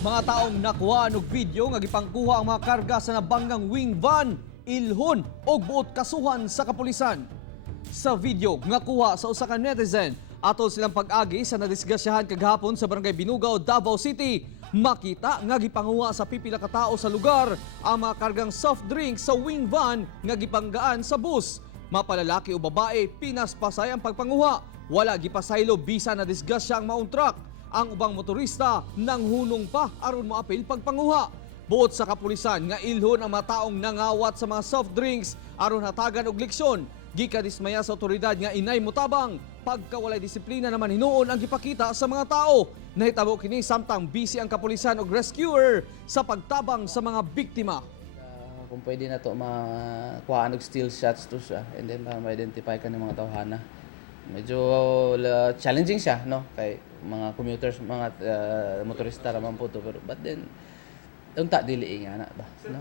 Mga taong nakuha og video nga gipangkuha ang mga karga sa nabanggang wing van, ilhon og buot kasuhan sa kapulisan. Sa video nga kuha sa usa ka netizen, atol silang pag-agi sa nadisgasyahan kagahapon sa Barangay Binugaw, Davao City, makita nga gipanguha sa pipila ka tawo sa lugar ang mga kargang soft drink sa wing van nga gipanggaan sa bus. Mapalalaki o babae, pinaspasay ang pagpanguha. Wala gipasaylo bisa na disgasya ang maong truck. Ang ubang motorista nang hunong pa aron moapil pagpanguha. Buot sa kapulisan nga ilhon ang mga taong nangawat sa mga soft drinks aron hatagan og leksyon. Gikadismaya sa otoridad nga inay motabang. Pagkawalay disiplina naman hinuon ang gipakita sa mga tao. Nahitabo kini samtang busy ang kapulisan og rescuer sa pagtabang sa mga biktima. Kung pwede na to makuhaan og steel shots to siya and then ma-identify ka ng mga tawhana. Medyo challenging siya, no? Kay mga commuters, mga motorista raman po to, pero but then unta dili nga na ba, no?